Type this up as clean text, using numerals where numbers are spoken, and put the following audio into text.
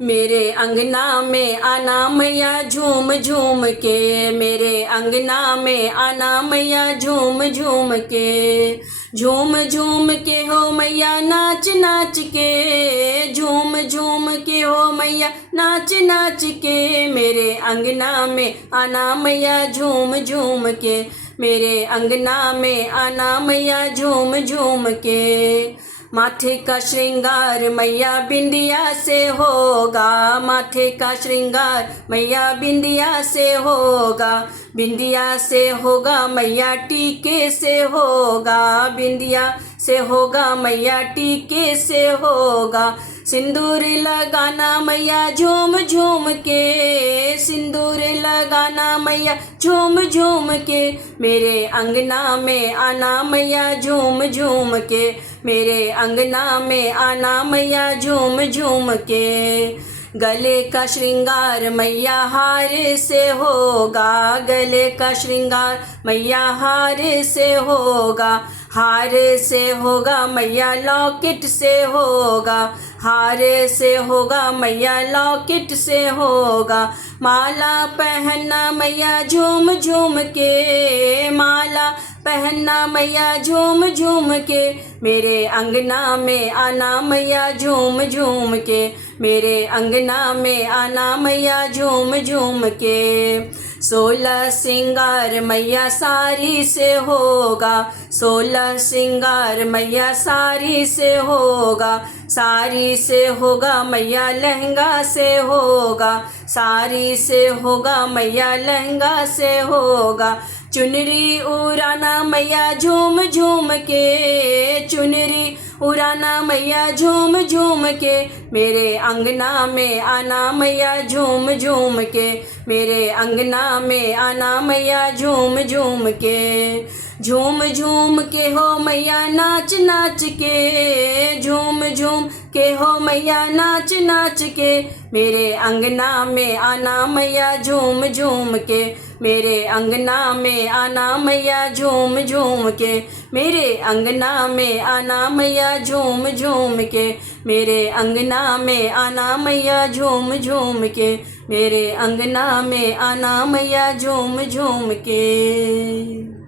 मेरे अंगना में आना मैया झूम झूम के, मेरे अंगना में आना मैया झूम झूम के, झूम झूम के हो मैया नाच नाच के, झूम झूम के हो मैया नाच नाच के, मेरे अंगना में आना मैया झूम झूम के, मेरे अंगना में आना मैया झूम झूम के। माथे का श्रृंगार मैया बिंदिया से होगा, माथे का श्रृंगार मैया बिंदिया से होगा, बिंदिया से होगा मैया टीके से होगा, बिंदिया से होगा मैया टीके से होगा, सिंदूर लगाना मैया झूम झूम के, सिंदूर लगाना मैया झूम झूम के, मेरे अंगना में आना मैया झूम झूम के, मेरे अंगना में आना मैया झूम झूम के। गले का श्रृंगार मैया हार से होगा, गले का श्रृंगार मैया हार से होगा, हार से होगा मैया लॉकेट से होगा, हार से होगा मैया लॉकेट से होगा, माला पहनना मैया झूम झूम के, माला पहनना मैया झूम झूम के, मेरे अंगना में आना मैया झूम झूम के, मेरे अंगना में आना मैया झूम झूम के। 16 श्रृंगार मैया सारी से होगा, 16 श्रृंगार मैया सारी से होगा, सारी से होगा मैया लहंगा से होगा, सारी से होगा मैया लहंगा से होगा, चुनरी उड़ाना मैया झूम झूम के, चुनरी उड़ाना मैया झूम झूम के, मेरे अंगना में आना मैया झूम झूम के, मेरे अंगना में आना मैया झूम झूम के। झूम झूम के हो मैया नाच नाच के, झूम झूम के हो मैया नाच नाच के, मेरे अंगना में आना मैया झूम झूम के, मेरे अंगना में आना मैया झूम झूम के, मेरे अंगना में आना मैया झूम झूम के, मेरे अंगना में आना मैया झूम झूम के, मेरे अंगना में आना मैया झूम झूम के।